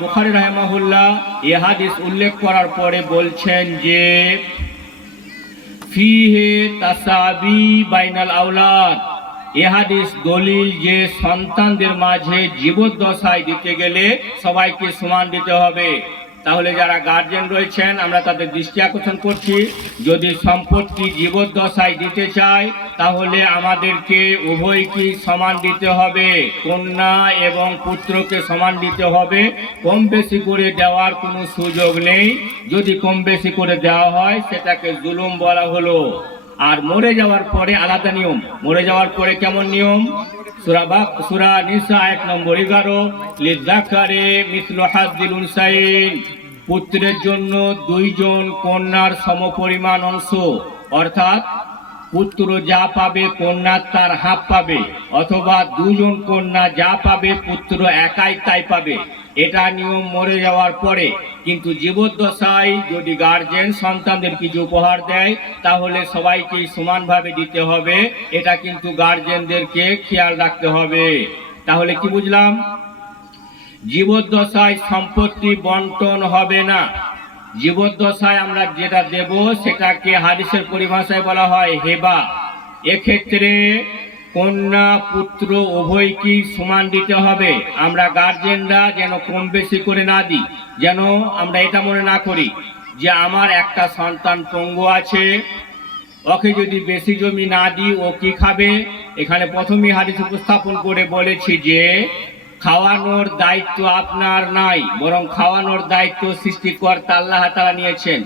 বুখারী রাহিমাহুল্লাহ এই হাদিস উল্লেখ করার পরে বলছেন যে ফিহে তাসাবি বাইনাল আওলাদ, এই হাদিস দলিল যে সন্তানদের মাঝে জীবদ্দশায় দিতে গেলে সবাইকে সমান দিতে হবে। তাহলে যারা গার্জিয়ান রয়েছেন আমরা তাদের দৃষ্টি আকর্ষণ করছি, যদি সম্পত্তি জীবদ্দশায় দিতে চাই তাহলে আমাদেরকে উভয়কে সমান দিতে হবে, কন্যা এবং পুত্রকে সমান দিতে হবে। কম বেশি করে দেওয়ার কোনো সুযোগ নেই। যদি কম বেশি করে দেওয়া হয় সেটাকে জুলুম বলা হলো। আর মরে যাওয়ার পরে আলাদা নিয়ম। মরে যাওয়ার পরে কেমন নিয়ম? সূরা নিসা 1 নম্বর 11, লিযাকারি মিসলু হাজ্জিল উনসাইন, পুত্রের জন্য দুইজন কন্যার সমপরিমাণ অংশ, অর্থাৎ পুত্র যা পাবে কন্যা তার হাফ পাবে, অথবা দুজন কন্যা যা পাবে পুত্র একাই তাই পাবে। এটা নিয়ম মরে যাওয়ার পরে। কিন্তু জীবদ্দশায় যদি গার্জেন সন্তানদের কিছু উপহার দেয় তাহলে সবাইকে সমানভাবে দিতে হবে। এটা কিন্তু গার্জেনদেরকে খেয়াল রাখতে হবে। তাহলে কি বুঝলাম? জীবদ্দশায় সম্পত্তি বন্টন হবে না। জীবদ্দশায় আমরা যেটা দেব সেটাকে হাদিসের পরিভাষায় বলা হয় হেবা। এক্ষেত্রে কন্যা পুত্র উভয়কেই সমান দিতে হবে। আমরা গার্জেনরা যেন কম বেশি করে না দিই, যেন আমরা এটা মনে না করি যে আমার একটা সন্তান পঙ্গু আছে, ওকে যদি বেশি জমি না দিই ও কি খাবে। এখানে প্রথমেই হাদিস উপস্থাপন করে বলেছি যে খাওয়ানোর দায়িত্ব আপনার নাই, বরং খাওয়ানোর দায়িত্ব সৃষ্টিকর্তা আল্লাহ তাআলা নিয়েছেন।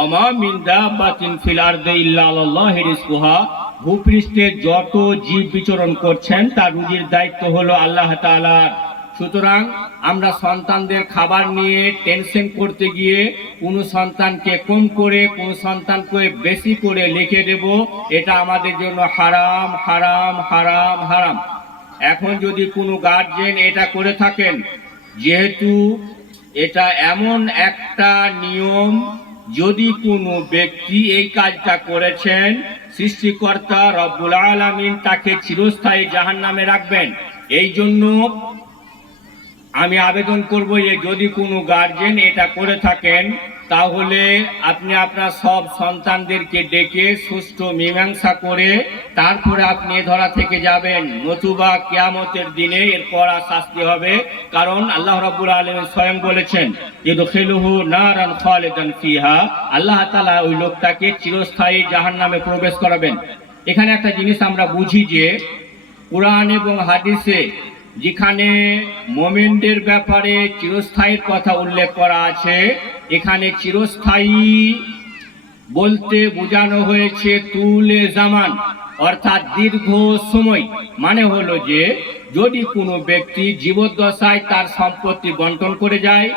ওমা মিন দাব্বাতিন ফিল আরদি ইল্লা আলাল্লাহি রিজকুহা, ভূপৃষ্ঠে যত জীব বিচরণ করছেন তার রুজির দায়িত্ব হলো আল্লাহ তাআলার। সুতরাং আমরা সন্তানদের খাবার নিয়ে টেনশন করতে গিয়ে কোন সন্তানকে কম করে কোন সন্তানকে বেশি করে লিখে দেব, এটা আমাদের জন্য হারাম হারাম হারাম হারাম। এখন যদি কোনো গার্জেন এটা করে থাকেন, যেহেতু এটা এমন একটা নিয়ম, যদি কোনো ব্যক্তি এই কাজটা করেছেন সৃষ্টিকর্তা রব্বুল আলামিন তাকে চিরস্থায়ী জাহান্নামে রাখবেন। এই জন্য আমি আবেদন করব যে যদি কোনো গার্জেন এটা করে থাকেন তাহলে আপনি আপনার সব সন্তানদেরকে ডেকে সুষ্ঠু মীমাংসা করে তারপরে আপনি ধরা থেকে যাবেন, নতুবা কিয়ামতের দিনে এর কড়া শাস্তি হবে। কারণ আল্লাহ রাব্বুল আলামিন স্বয়ং বলেছেন ইদখিলুহু নারান খালিদান ফিহা, আল্লাহ তাআলা ওই লোকটাকে চিরস্থায়ী জাহান্নামে প্রবেশ করাবেন। এখানে একটা জিনিস আমরা বুঝি যে কুরআন এবং হাদিসে যেখানে মুমিনদের ব্যাপারে চিরস্থায়ীর কথা উল্লেখ করা আছে, এখানে চিরস্থায়ী বলতে বোঝানো হয়েছে তুলে জামান, অর্থাৎ দীর্ঘ সময়। মানে হলো যে যদি কোনো ব্যক্তি জীবদ্দশায় তার সম্পত্তি বন্টন করে যায়,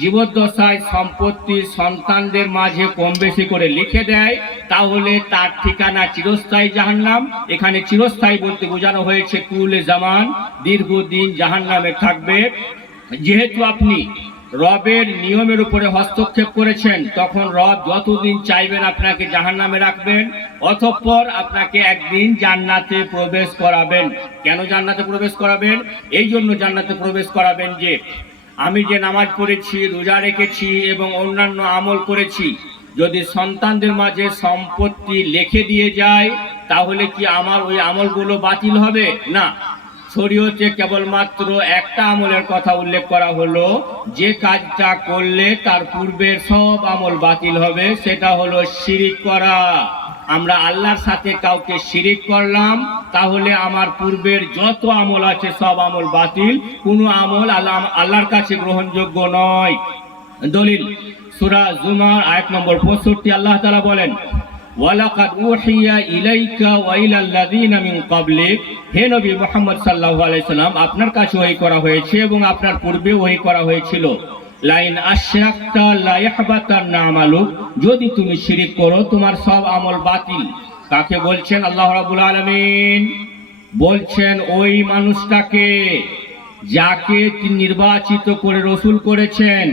জীবদ্দশায় সম্পত্তি সন্তানদের মাঝে কম বেশি করে লিখে দেয়, তাহলে তার ঠিকানা চিরস্থায়ী জাহান্নাম। এখানে চিরস্থায়ী বলতে বোঝানো হয়েছে তুলে জামান, দীর্ঘদিন জাহান্নামে থাকবে। যেহেতু আপনি রবের নিয়মের উপরে হস্তক্ষেপ করেছেন, তখন রব যতদিন চাইবেন আপনাকে জাহান্নামে রাখবেন, অতঃপর আপনাকে একদিন জান্নাতে প্রবেশ করাবেন। কেন জান্নাতে প্রবেশ করাবেন? এই জন্য জান্নাতে প্রবেশ করাবেন যে আমি যে নামাজ পড়েছি, রোজা রেখেছি এবং অন্যান্য আমল করেছি, যদি সন্তানদের মাঝে সম্পত্তি লিখে দিয়ে যায় তাহলে কি আমার ওই আমলগুলো বাতিল হবে? না। শরীয়তে কেবলমাত্র একটা আমলের কথা উল্লেখ করা হলো, যে কাজটা করলে তার পূর্বের সব আমল বাতিল হবে, সেটা হলো শিরিক করা। আমরা আল্লাহর সাথে কাউকে শিরিক করলাম, তাহলে আমার পূর্বের যত আমল আছে সব আমল বাতিল। কোনো আমল আল্লাহর কাছে গ্রহণযোগ্য নয়। দলিল সূরা জুমার আয়াত নম্বর 65, আল্লাহ তাআলা বলেন ওয়ালাকাদ উহিয়া ইলাইকা ওয়া ইলাল্লাযিনা মিন ক্বাবলিক, হে নবী মুহাম্মদ সাল্লাল্লাহু আলাইহি সাল্লাম, আপনার কাছে ওহী করা হয়েছে এবং আপনার পূর্বে ওহী করা হয়েছিল, লাইন আশরাকতা লা ইয়াহবাতান্না আমালুক, যদি তুমি শিরিক করো তোমার সব আমল বাতিল। কাকে বলছেন? আল্লাহ রাব্বুল আলামিন বলছেন ওই মানুষটাকে যাকে তিনি নির্বাচিত করে রাসূল করেছেন,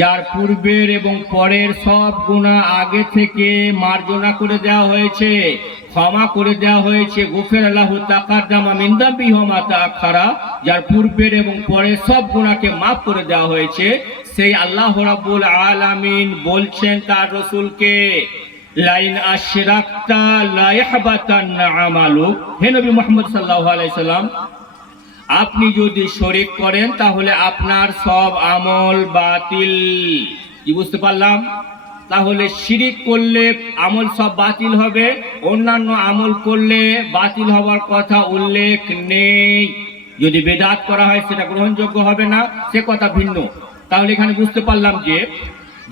যার পূর্বের এবং পরের সব গুনাহ আগে থেকে মার্জনা করে দেওয়া হয়েছে, ক্ষমা করে দেওয়া হয়েছে, গুফিরাল্লাহু তাকাদ্দামা মিন যামবিহি ওয়া মা তাআখারা, যার পূর্বের এবং পরের সব গুনাহকে মাফ করে দেওয়া হয়েছে। সেই আল্লাহ রাব্বুল আলামিন বলছেন তার রাসূলকে, লাইন আশরাকতা লা ইয়াহবাতান্না আমালুক। হে নবী মুহাম্মদ সাল্লাল্লাহু আলাইহি সাল্লাম, আপনি যদি শরীক করেন তাহলে আপনার সব আমল বাতিল। কি বুঝতে পারলাম? তাহলে শিরিক করলে আমল সব বাতিল হবে, অন্যান্য আমল করলে বাতিল হওয়ার কথা উল্লেখ নেই। যদি বেদাত করা হয় সেটা গ্রহণযোগ্য হবে না, সে কথা ভিন্ন। তাহলে এখানে বুঝতে পারলাম যে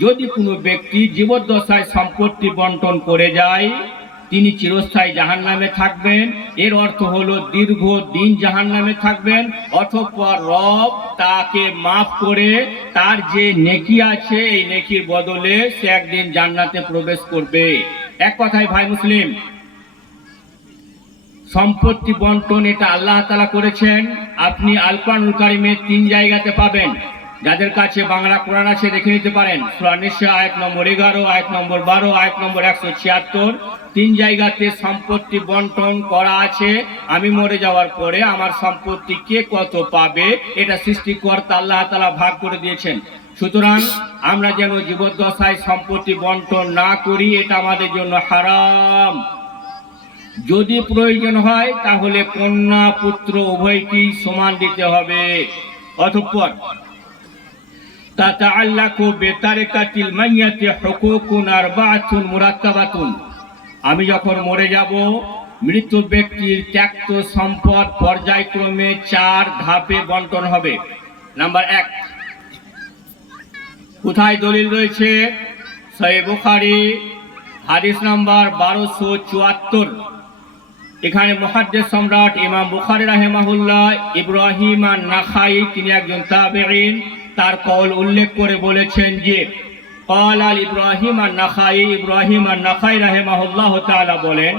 যদি কোনো ব্যক্তি জীবদ্দশায় সম্পত্তি বন্টন করে যায়, তিনি চিরস্থায়ী জাহান্নামে থাকবেন। এর অর্থ হলো দীর্ঘদিন জাহান্নামে থাকবেন, অতঃপর রব তাকে মাফ করে তার যে নেকি আছে এই নেকির বদলে সে একদিন জান্নাতে প্রবেশ করবে। এক কথায় ভাই মুসলিম, সম্পত্তি বন্টন এটা আল্লাহ তাআলা করেছেন। আপনি আল কোরআনুল কারীমে 3 জায়গাতে পাবেন। যাদের কাছে বাংলা কোরআন আছে দেখে নিতে পারেন। সূরা নিসা আয়াত নম্বর 11, আয়াত নম্বর 12, আয়াত নম্বর 176। 3 জায়গাতে সম্পত্তি বন্টন করা আছে। আমি মরে যাওয়ার পরে আমার সম্পত্তি কে কত পাবে এটা সৃষ্টিকর্তা আল্লাহ তাআলা ভাগ করে দিয়েছেন। সুতরাং আমরা যেন জীবদ্দশায় সম্পত্তি বন্টন না করি, এটা আমাদের জন্য হারাম। যদি প্রয়োজন হয় তাহলে কন্যা পুত্র উভয়কেই সমান দিতে হবে। অতঃপর তাতাআল্লাকু বিতারিকাতিল মাইয়াতি হুকুকুন আরবাআতুন মুরাত্তাবাতুন, আমি যখন মরে যাব মৃত ব্যক্তির ত্যক্ত সম্পদ পর্যায়ক্রমে 4 ধাপে বন্টন হবে। নাম্বার 1, কোথায় দলিল রয়েছে? সহিহ বুখারী হাদিস নাম্বার 1274। এখানে মুহাদ্দিস সম্রাট ইমাম বুখারী রাহিমাহুল্লাহ ইব্রাহিম আন-নাখাই, তিনি একজন তাবেঈন, তার কওল উল্লেখ করে বলেছেন যে ক্বালা ইব্রাহিম আন-নাখাই রাহিমাহুল্লাহ তাআলা বলেন,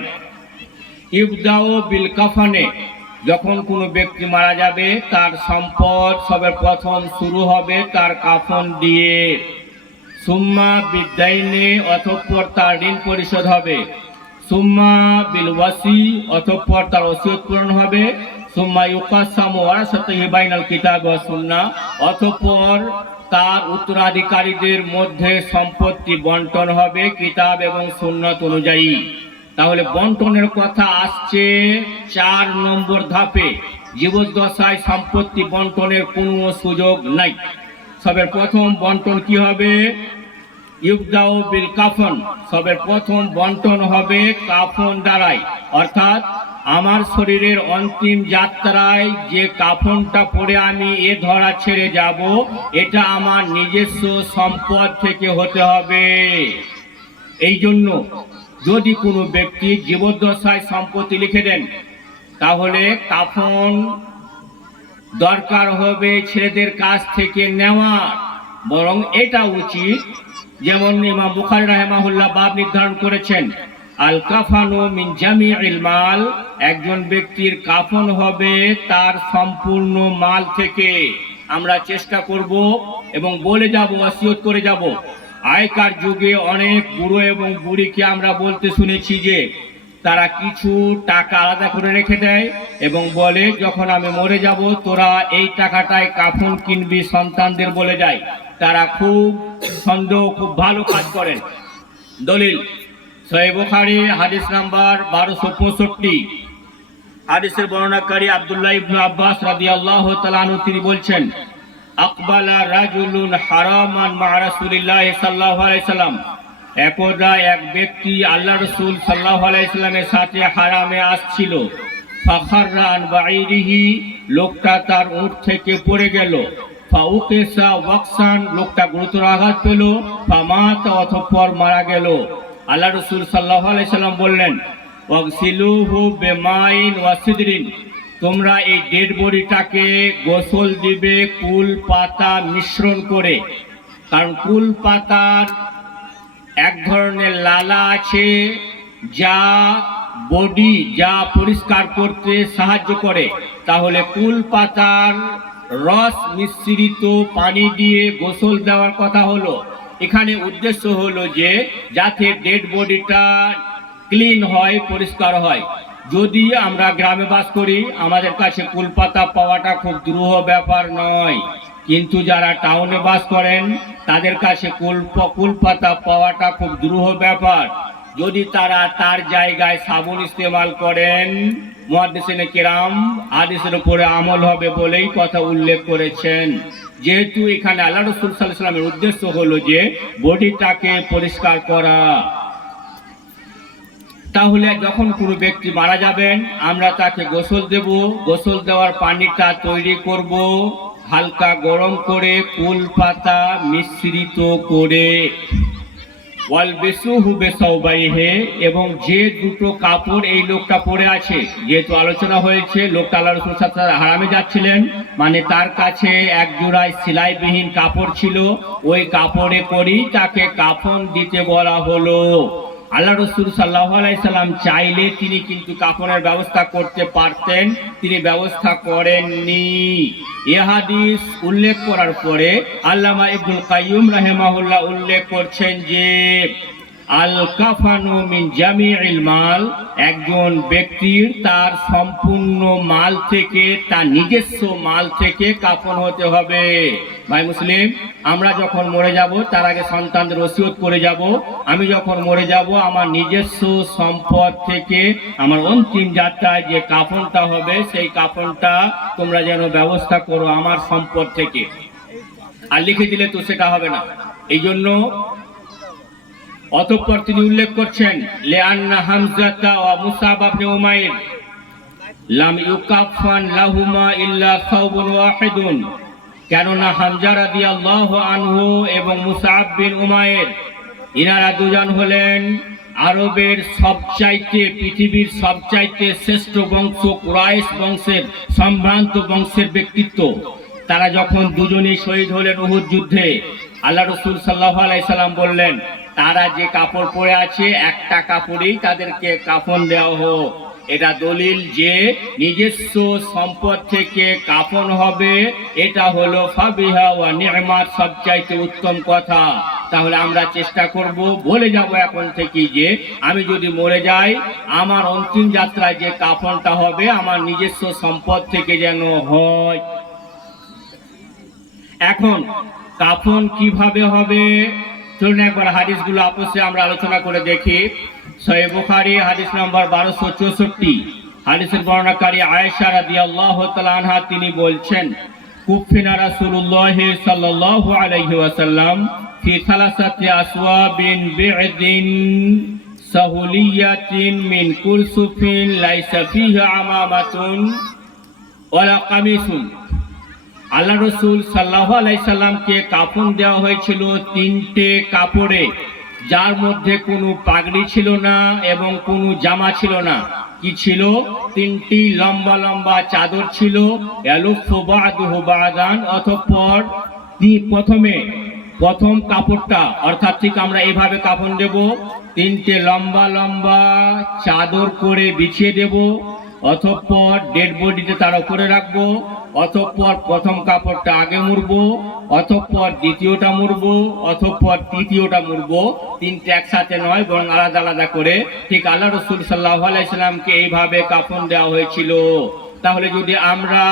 ইবদাউ বিল কাফানে, যখন কোনো ব্যক্তি মারা যাবে তার সম্পদ সবে প্রথম শুরু হবে তার কাফন দিয়ে। সুম্মা বিদাইনে, অতঃপর তার ঋণ পরিশোধ হবে। সুম্মা বিল ওয়াসি, অতঃপর তার ওসিয়ত পূরণ হবে। সুম্মা ইউকাসামু ওয়ারাসাতিহি বাইনাল কিতাব ওয়াস সুন্নাহ, অতঃপর তার উত্তরাধিকারীদের মধ্যে সম্পত্তি বন্টন হবে কিতাব এবং সুন্নাত অনুযায়ী। তাহলে বন্টনের কথা আসছে 4 নম্বর ধাপে। জীবদ্দশায় সম্পত্তি বন্টনের কোনো সুযোগ নাই। সবের প্রথম বন্টন কি হবে? ইবদাউ বিল কাফন, সবের প্রথম বন্টন হবে কাফন দ্বারাই। অর্থাৎ আমার শরীরের অন্তিম যাত্রায় যে কাফনটা পরে আমি এ ধরা ছেড়ে যাব, এটা আমার নিজস্ব সম্পদ থেকে হতে হবে। এই জন্য যদি কোনো ব্যক্তি জীবদ্দশায় সম্পত্তি লিখে দেন তাহলে কাফন দরকার হবে ছেলেদের কাছ থেকে নেওয়া। বরং এটা উচিত, যেমন ইমাম বুখারী রাহিমাহুল্লাহ বাব নির্ধারণ করেছেন, আল কাফানু মিন জামিউল মাল, একজন ব্যক্তির কাফন হবে তার সম্পূর্ণ মাল থেকে। আমরা চেষ্টা করব এবং বলে যাব, ওসিয়ত করে যাব। আগেকার যুগে অনেক বুড়ো এবং বুড়িকে আমরা বলতে শুনেছি যে তারা কিছু টাকা আলাদা করে রেখে দেয় এবং বলে, যখন আমি মরে যাব তোরা এই টাকাটায় কাফন কিনবি সন্তানদের বলে যায়। তারা খুব সন্দেহ, খুব ভালো কাজ করেন। দলিল সহিহ বুখারী হাদিস নাম্বার 1265। হাদিসের বর্ণনাকারী আব্দুল্লাহ ইবনে আব্বাস রাদিয়াল্লাহু তাআলা আনহু, তিনি বলছেন, আকবালা রাজুলুন হারামান মা রাসূলিল্লাহি সাল্লাল্লাহু আলাইহি সাল্লাম, একদা এক ব্যক্তি আল্লাহ রাসূল সাল্লাল্লাহু আলাইহি সাল্লামের সাথে হারামে আসছিল। ফাখাররা আন বাঈরিহি, লোকটা তার উট থেকে পড়ে গেল। ফাউকিসা ওয়াকসান, লোকটা গুরুতর আঘাত পেল। ফামাত, অতঃপর মারা গেল। আল্লাহ রাসূল সাল্লাল্লাহু আলাইহি সাল্লাম বললেন, ওয়াগসিলুহু বিমাইন ওয়া সিদরিন, তোমরা এই ডেড বডিটাকে গোসল দিবে কুল পাতা মিশ্রণ করে। কারণ কুল পাতার এক ধরনের লালা আছে যা বডি, যা পরিষ্কার করতে সাহায্য করে। তাহলে কুল পাতার রস মিশ্রিত পানি দিয়ে গোসল দেওয়ার কথা হলো। এখানে উদ্দেশ্য হলো যে যাতে ডেড বডিটা ক্লিন হয়, পরিষ্কার হয়। যদি আমরা গ্রামে বাস করি, আমাদের কাছে কুলপাতা পাওয়াটা খুব দুরূহ ব্যাপার নয়, কিন্তু যারা টাউনে বাস করেন তাদের কাছে কুলপাতা পাওয়াটা খুব দুরূহ ব্যাপার। যদি তারা তার জায়গায় সাবুন ইস্তেমাল করেন, মুহাদ্দিসিনে কেরাম হাদিসের উপরে আমল হবে বলেই কথা উল্লেখ করেছেন। যেহেতু এখানে আল্লাহ রাসূল সাল্লাল্লাহু আলাইহি ওয়াসাল্লামের উদ্দেশ্য হলো যে বডিটাকে পরিষ্কার করা, তাহলে যখন কোনো ব্যক্তি মারা যাবেন আমরা তাকে গোসল দেব। গোসল দেওয়ার পানিটা তৈরি করব হালকা গরম করে, কুল পাতা মিশ্রিত করে। ওয়ালবিসুহু বিসাওবাইহি, এবং যে দুটো কাপড় এই লোকটা পরে আছে, যেহেতু আলোচনা হয়েছে লোকটা আল্লাহ রাসূলের সাথে হারামে যাচ্ছিলেন, মানে তার কাছে এক জোড়া সেলাইবিহীন কাপড় ছিল, ওই কাপড়ে করেই তাকে কাফন দিতে বলা হলো। আল্লাহ রাসূল সাল্লাল্লাহু আলাইহি সাল্লাম চাইলে তিনি কিন্তু কাফনের ব্যবস্থা করতে পারতেন, তিনি ব্যবস্থা করেননি। এই হাদিস উল্লেখ করার পরে আল্লামা ইবনুল কাইয়্যিম রাহিমাহুল্লাহ উল্লেখ করছেন যে আল কাফানু মিন জামিইল মাল, একজন ব্যক্তির তার সম্পূর্ণ মাল থেকে, তার নিজস্ব মাল থেকে কাফন হতে হবে। ভাই মুসলিম, আমরা যখন মরে যাব তার আগে সন্তানদের ওসিয়ত করে যাব, আমি যখন মরে যাব আমার নিজস্ব সম্পদ থেকে আমার অন্তিম যাত্রায় যে কাফনটা হবে সেই কাফনটা তোমরা যেন ব্যবস্থা করো আমার সম্পদ থেকে। আর লিখে দিলে তো সেটা হবে না। এই জন্য অতঃপর তিনি উল্লেখ করছেন লিআন্না হামজাতা ওয়া মুসাব ইবনে উমাইর লাম ইউকাফান লাহুমা ইল্লা সাওবুন ওয়াহিদুন, কেননা হামজা রাদিয়াল্লাহু আনহু এবং মুসাব বিন উমাইর ইনারা দুজন হলেন আরবের সবচাইতে, পৃথিবীর সবচাইতে শ্রেষ্ঠ বংশ, কুরাইশ বংশের সম্ভ্রান্ত বংশের ব্যক্তিত্ব। তারা যখন দুজনেই শহীদ হলেন উহুদ যুদ্ধে, আল্লাহ রাসূল সাল্লাল্লাহু আলাইহি সাল্লাম বললেন তারা যে কাপড় পরে আছে একটা কাপড়েই তাদেরকে কাফন দেওয়া হোক। এটা দলিল যে নিজস্ব সম্পদ থেকে কাফন হবে, এটা হলো ফাবিহা ওয়া নি'মাত, সবচাইতে উত্তম কথা। তাহলে আমরা চেষ্টা করব, বলে যাব এখন থেকে যে আমি যদি মরে যাই আমার অন্তিম যাত্রায় যে কাফনটা হবে আমার নিজস্ব সম্পদ থেকে যেন হয়। এখন কাফন কিভাবে হবে চলুন একবার হাদিসগুলো আপসে আমরা আলোচনা করে দেখি। সহিহ বুখারী হাদিস নম্বর 1264, হাদিসের বর্ণনাকারী আয়েশা রাদিয়াল্লাহু তাআলা আনহা তিনি বলছেন কুফিনা রাসূলুল্লাহ সাল্লাল্লাহু আলাইহি ওয়াসাল্লাম ফি সালাসাতি আসওয়াবিন বি'দিন সাহুলিয়াতিন মিন কুলসুফিন লাইসা ফিহা আমামাতুন ওয়ালা কামিসুন। আল্লাহ রাসূল সাল্লাল্লাহু আলাইহি সাল্লামকে কাফন দেওয়া হয়েছিল তিনটে কাপড়ে, যার মধ্যে কোনো পাগড়ি ছিল না এবং কোনো জামা ছিল না। কি ছিল? তিনটি লম্বা লম্বা চাদর ছিল। ইয়ালুফু বা'দুহু বা'দান, অতঃপর প্রথম কাপড়টা, অর্থাৎ ঠিক আমরা এইভাবে কাফন দেব, তিনটে লম্বা লম্বা চাদর করে বিছিয়ে দেব, অতঃপর ডেড বডিতে তার উপরে রাখবো, অতঃপর প্রথম কাপড়টা আগে মুড়বো, অতঃপর দ্বিতীয়টা মুড়বো, অতঃপর তৃতীয়টা মুড়বো। তিনটে একসাথে নয়, বরং আলাদা আলাদা করে। ঠিক আল্লাহ রাসূল সাল্লাল্লাহু আলাইহি সাল্লামকে এইভাবে কাফন দেওয়া হয়েছিল। তাহলে যদি আমরা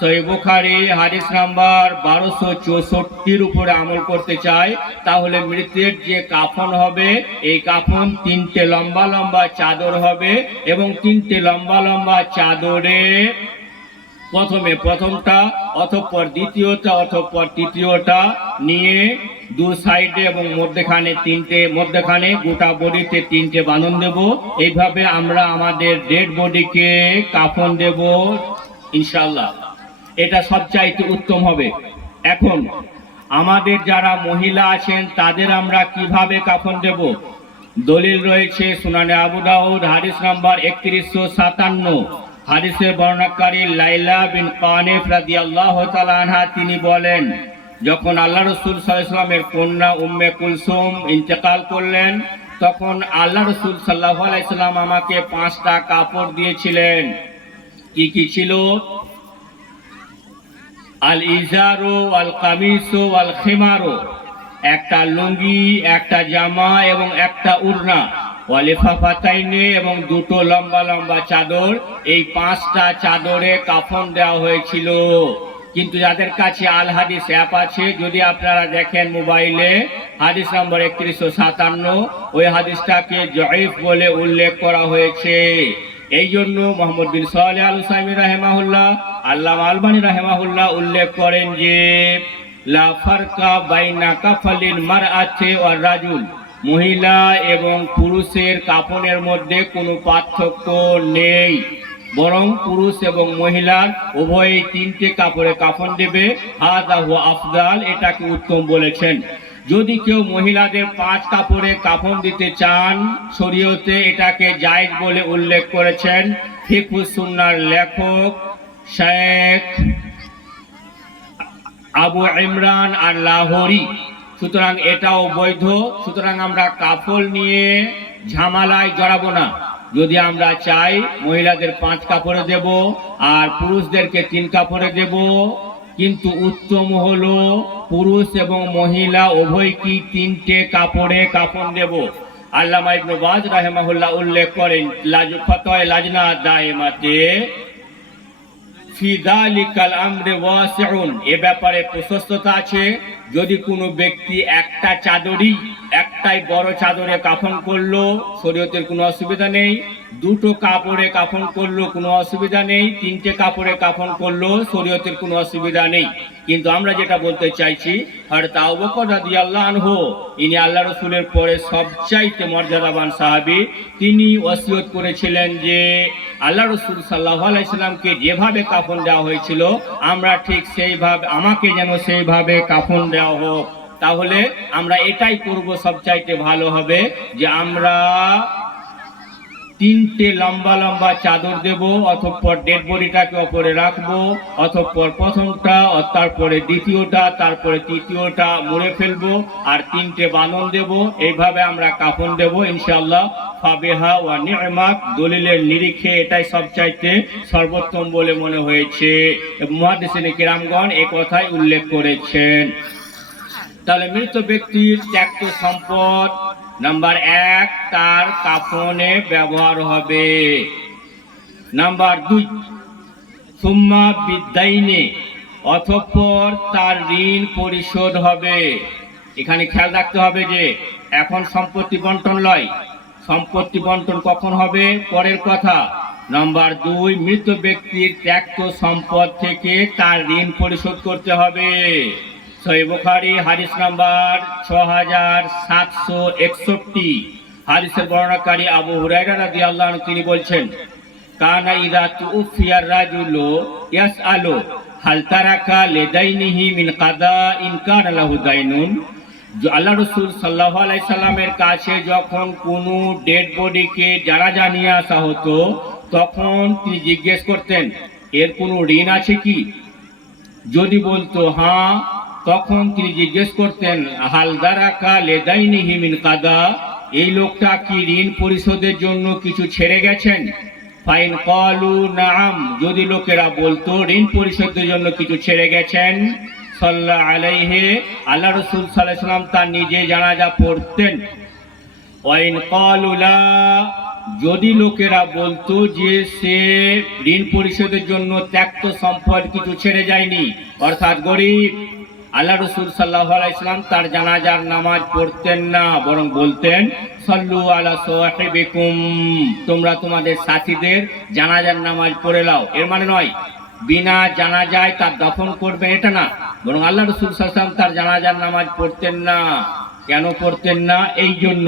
সহিহ বুখারী হাদিস নাম্বার 1264 উপরে আমল করতে চাই, তাহলে মৃতের যে কাফন হবে এই কাফন তিনটে লম্বা লম্বা চাদর হবে, এবং তিনটে লম্বা লম্বা চাদরে প্রথমে প্রথমটা, অতঃপর দ্বিতীয়টা, অতঃপর তৃতীয়টা নিয়ে দু সাইডে এবং মধ্যখানে গোটা বডিতে তিনটে বাঁধন দেব। এইভাবে আমরা আমাদের ডেড বডিকে কাফন দেব ইনশাআল্লাহ। এটা সবচাইতে উত্তম হবে। এখন আমাদের যারা মহিলা আছেন তাদের আমরা কিভাবে কাফন দেব? দলিল রয়েছে সুনানে আবু দাউদ হাদিস নাম্বার 3157, হাদিসের বর্ণনাকারী লাইলা বিন কানিফ রাদিয়াল্লাহু তাআলা আনহা তিনি বলেন যখন আল্লাহ রাসূল সাল্লাল্লাহু আলাইহি ওয়াসাল্লামের কন্যা উম্মে কুলসুম ইন্তেকাল করলেন, তখন আল্লাহ রাসূল সাল্লাল্লাহু আলাইহি ওয়াসাল্লাম আমাকে 5টা কাপড় দিয়েছিলেন। কি কি ছিল? আল ইজারু আল কামিসু আল খিমারু, একটা লুঙ্গি, একটা জামা এবং একটা উড়না। ওয়ালিফাফাতাইনি এবং দুটো লম্বা লম্বা চাদর, এই 5টা চাদরে কাফন দেওয়া হয়েছিল। কিন্তু যাদের কাছে আল হাদিস অ্যাপ আছে, যদি আপনারা দেখেন মোবাইলে হাদিস নম্বর 3157, ওই হাদিসটাকে জয়ীফ বলে উল্লেখ করা হয়েছে। এই জন্য মোহাম্মদ বিন সালেহ আল উসাইমিন রাহিমাহুল্লাহ, আল্লামা আলবানী রাহিমাহুল্লাহ উল্লেখ করেন যে লা ফারকা বাইনা কাফালিল মারআতি ওয়ার রাজুল, মহিলা এবং পুরুষের কাফনের মধ্যে কোনো পার্থক্য নেই, বরং পুরুষ এবং মহিলার উভয়ই 3টে কাপড়ে কাফন দেবে। হাযা হুয়া আফদাল, এটাকে উত্তম বলেছেন। যদি কেউ মহিলাদের 5 কাপড়ে কাফন দিতে চান, শরীয়তে এটাকে জায়েজ বলে উল্লেখ করেছেন ফিকহুস সুন্নাহর লেখক শেখ আবু ইমরান আল লাহোরী। সুতরাং এটাও বৈধ। সুতরাং আমরা কাফল নিয়ে ঝামেলায় জড়াবো না। যদি আমরা চাই মহিলাদের 5 কাপড়ে দেব আর পুরুষদেরকে 3 কাপড়ে দেব, কিন্তু উত্তম হলো পুরুষ এবং মহিলা উভয়কে 3টে কাপড়ে কাফন দেব। আল্লামা ইবনে বাজ রাহিমাহুল্লাহ উল্লেখ করেন ফাতওয়া লাজনা দায়েমাতে ফি যালিকাল আমরি ওয়াসিউন, এ ব্যাপারে প্রশস্ততা আছে। যদি কোনো ব্যক্তি একটা চাদরই, একটাই বড় চাদরে কাফন করলো, শরীয়তের কোনো অসুবিধা নেই। 2টো কাপড়ে কাফন করলো, কোনো অসুবিধা নেই। 3টে কাপড়ে কাফন করলো, শরীয়তের কোনো অসুবিধা নেই। কিন্তু আমরা যেটা বলতে চাইছি, হযরত আবু বকর রাদিয়াল্লাহু আনহু, ইনি আল্লাহ রাসূলের পরে সবচাইতে মর্যাদাবান সাহাবী, তিনি ওসিয়ত করেছিলেন যে আল্লাহ রাসূল সাল্লাল্লাহু আলাইহি সাল্লামকে যেভাবে কাফন দেওয়া হয়েছিল, আমরা ঠিক সেইভাবে, আমাকে যেন সেইভাবে কাফন দেওয়া হোক। তাহলে আমরা এটাই করব, সবচাইতে ভালো হবে যে আমরা 3টে লম্বা লম্বা চাদর দেব, অতঃপর ডেড বডিটাকে ওপরে রাখবো, অতঃপর প্রথমটা, তারপরে দ্বিতীয়টা, তারপরে তৃতীয়টা মুড়ে ফেলবো, আর 3টে বাঁধন দেব। এইভাবে আমরা কাফন দেব ইনশাআল্লাহ। ফাবিহা ওয়া নি'মাত, দলিলের নিরিখে এটাই সবচাইতে সর্বোত্তম বলে মনে হয়েছে। মুহাদ্দিসিনে কিরামগণ এই কথাই উল্লেখ করেছেন। তাহলে মৃত ব্যক্তির ত্যাক্ত সম্পদ নাম্বার 1, তার কাফনে ব্যবহার হবে। নাম্বার 2, সুম্মা বিদাইনে, অতঃপর তার ঋণ পরিশোধ হবে। এখানে খেয়াল রাখতে হবে যে এখন সম্পত্তি বন্টন নয়, সম্পত্তি বন্টন কখন হবে পরের কথা। নাম্বার 2, মৃত ব্যক্তির ত্যাক্ত সম্পদ থেকে তার ঋণ পরিশোধ করতে হবে। সহিহ বুখারী হাদিস নাম্বার 6761, হাদিসের বর্ণনাকারী আবু হুরায়রা রাদিয়াল্লাহু আনহু, তিনি বলছেন কানা ইযা তুফিয়ার রাজুলু ইয়াসআলু হাল তারাকা লিদাইনিহি মিন কাদা ইন কানা লাহু দাইনুন। আল্লাহ রাসূল সাল্লাল্লাহু আলাইহি সাল্লামের কাছে যখন কোনো ডেড বডিকে জানাজা নিয়ে আসা হতো, তখন তিনি জিজ্ঞেস করতেন এর কোনো ঋণ আছে কি। যদি বলতো হ্যাঁ, তখন তিনি জিজ্ঞেস করতেন হাল দারাকা লিদাইনিহি মিন কাদা, এই লোকটা কি ঋণ পরিশোধের জন্য কিছু ছেড়ে গেছেন। ফাইন ক্বালু নাআম, যদি লোকেরা বলতো ঋণ পরিশোধের জন্য কিছু ছেড়ে গেছেন, সাল্লাল্লাহু আলাইহি, আল্লাহ রাসূল সাল্লাল্লাহু আলাইহি সাল্লাম তার নিজে জানাজা পড়তেন। ওয়াইন ক্বালু লা, যদি লোকেরা বলতো যে সে ঋণ পরিশোধের জন্য ত্যাক্ত সম্পদ কিছু ছেড়ে যায়নি, অর্থাৎ গরিব, আল্লাহ রাসূল সাল্লাল্লাহু আলাইহি সাল্লাম তার জানাজার নামাজ পড়তেন না, বরং বলতেন সাল্লু আলা সাহিবিকুম, তোমরা তোমাদের সাথীদের জানাজার নামাজ পড়ে নাও। এর মানে নয় বিনা জানাজায় তার দফন করবেন, এটা না, বরং আল্লাহ রাসূল সাল্লাল্লাহু আলাইহি সাল্লাম তার জানাজার নামাজ পড়তেন না। কেন পড়তেন না? এই জন্য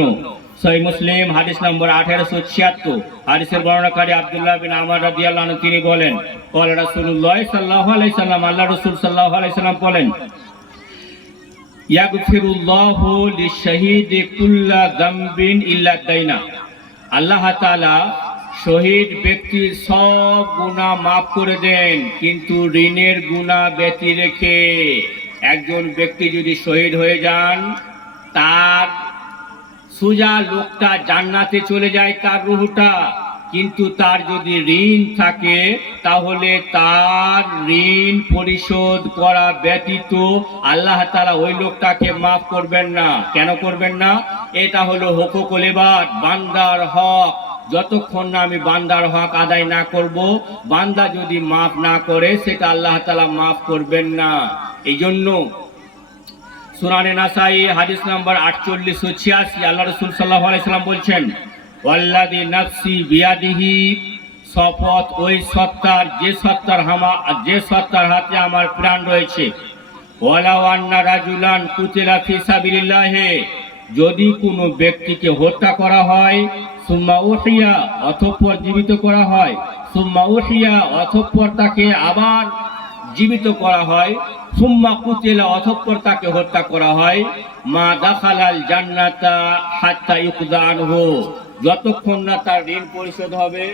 সহিহ মুসলিম হাদিস নম্বর 1876, হাদিসের বর্ণনাকারী আব্দুল্লাহ বিন আমর রাদিয়াল্লাহু আনহু, তিনি বলেন ক্বালা রাসূলুল্লাহ সাল্লাল্লাহু আলাইহি সাল্লাম, আল্লাহ রাসূল সাল্লাল্লাহু আলাইহি সাল্লাম বলেন ইয়াগফিরুল্লাহু লিশ-শাহীদি কুল্লা যামবিন ইল্লা দাইনা, আল্লাহ তাআলা শহীদ ব্যক্তির সব গুনাহ মাফ করে দেন, কিন্তু ঋণের গুনাহ ব্যতি রেখে। একজন ব্যক্তি যদি শহীদ হয়ে যান, তার সোজা লোকটা জান্নাতে চলে যায়, তার রূহটা, কিন্তু তার যদি ঋণ থাকে তাহলে তার ঋণ পরিশোধ করা ব্যতীত আল্লাহ তাআলা ওই লোকটাকে মাফ করবেন না। কেন করবেন না? এটা হলো হুকুকুল ইবাদ, বান্দার হক। যতক্ষণ না আমি বান্দার হক আদায় না করব, বান্দা যদি মাফ না করে সেটা আল্লাহ তাআলা মাফ করবেন না। এই জন্য সুনানে নাসাই হাদিস নাম্বার 4886 আল্লাহ রাসূল সাল্লাল্লাহু আলাইহি সাল্লাম বলছেন, ওয়াল্লাযী নাফসি বিয়াদিহি, শপথ ওই সত্তার যে সত্তার হাতে আমার প্রাণ রয়েছে, ওয়ালাউ আন্না রাজুলান কুতিলা ফি সাবিলিল্লাহি, যদি কোনো ব্যক্তিকে হত্যা করা হয়, সুম্মা উহিয়া অতঃপর জীবিত করা হয়, সুম্মা উহিয়া অতঃপর তাকে আবার জীবিত করা হয়, সুম্মা কুতিলা অতঃপর তাকে হত্যা করা হয়, মা দাখালাল জান্নাতা হাত্তা ইউকদা আনহু, যতক্ষণ না তার ঋণ পরিশোধ হবে।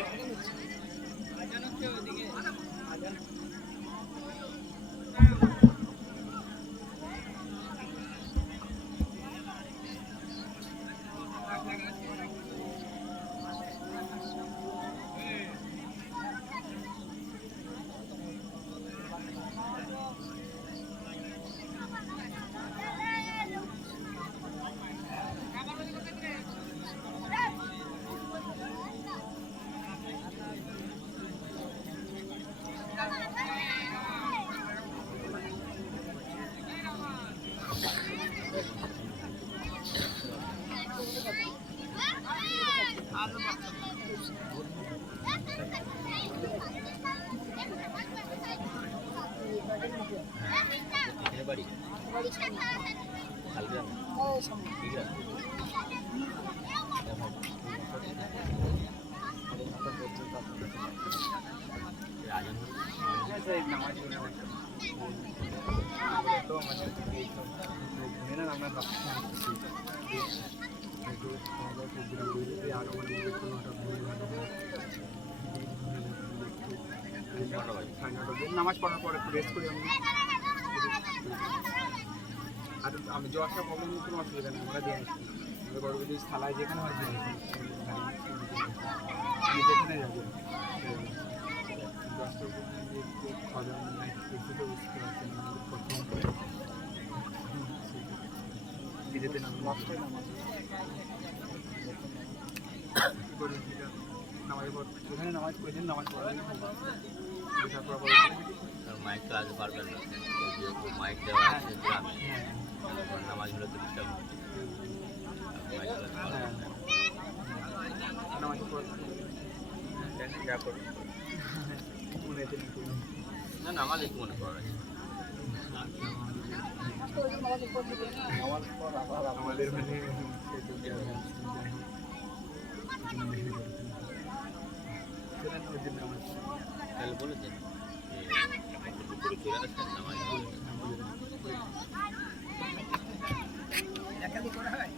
নামাজ পড়ার পর একটু রেস্ট করি আর আমি জ্বরটা প্রবলেম কোনো অসুবিধা নেই, আমরা দিয়ে আসছি আমাদের বড় যদি থালায় যেখানে হয় দিয়ে আমি যেখানে যাবো খাওয়া দাওয়া বুঝতে পারছি না নিজেদের নামাজ নামাজের পর যেখানে নামাজ পড়েছেন নামাজ পড়া মাইক তো আগে পারবেন না, মাইক দেওয়া আছে গ্রামে, নামাজ হলে তো ডিস্টার্ব হচ্ছে। নামাজের পর যা করুন না, নামাজ একটু মনে করা আছে। আমাদের মানে তাহলে বলেছেন দুপুরে চলে আসছেন নামাজ করা হয়